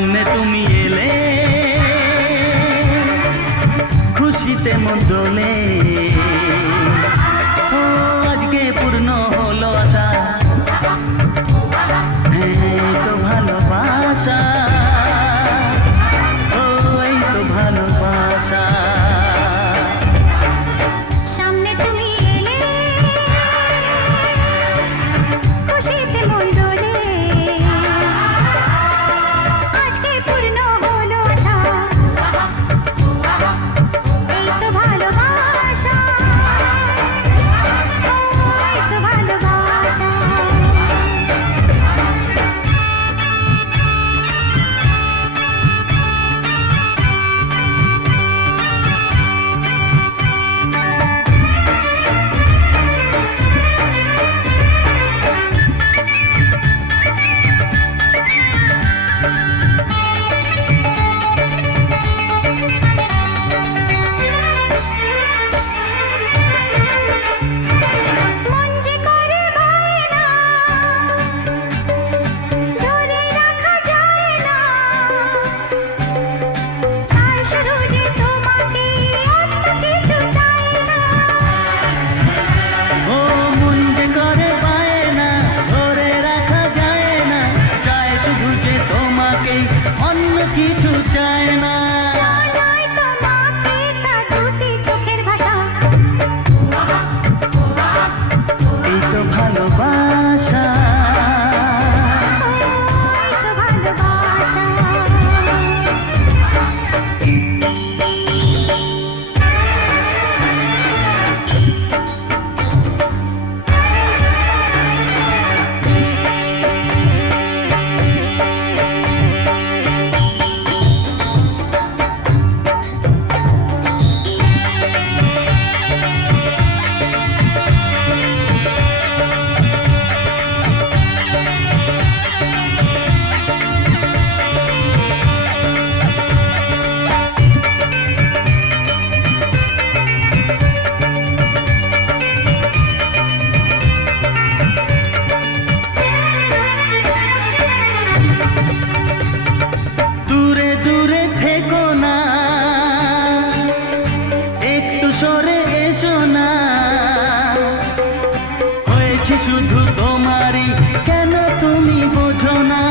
সামনে তুমি এলে খুশিতে মন দোলে। ও আজকে পূর্ণ হলো আশা, এই তো ভালোবাসা, ও এই তো ভালোবাসা। সামনে তুমি এলে খুশিতে মন দোলে, আজকে পূর্ণ হলো আশা, এই তো ভালোবাসা, এই তো ভালোবাসা। মন যে করে বায়না, ধরে রাখা যায় না, চাই শুধু যে তোমাকে, অন্য কিছু চাই না। ও মন যে করে পায় না, ধরে রাখা যায় না, চায় শুধু যে তোমাকে, অন্য কিছু চায় না। জানাই তোমাকে তা দুটি চোখের ভাষা, এই তো ভালোবাসা, এই তো ভালোবাসা। দূরে দূরে থেকো না, একটু সরে এসো না, হয়েছে শুধু তোমারই, কেন তুমি বোঝো না।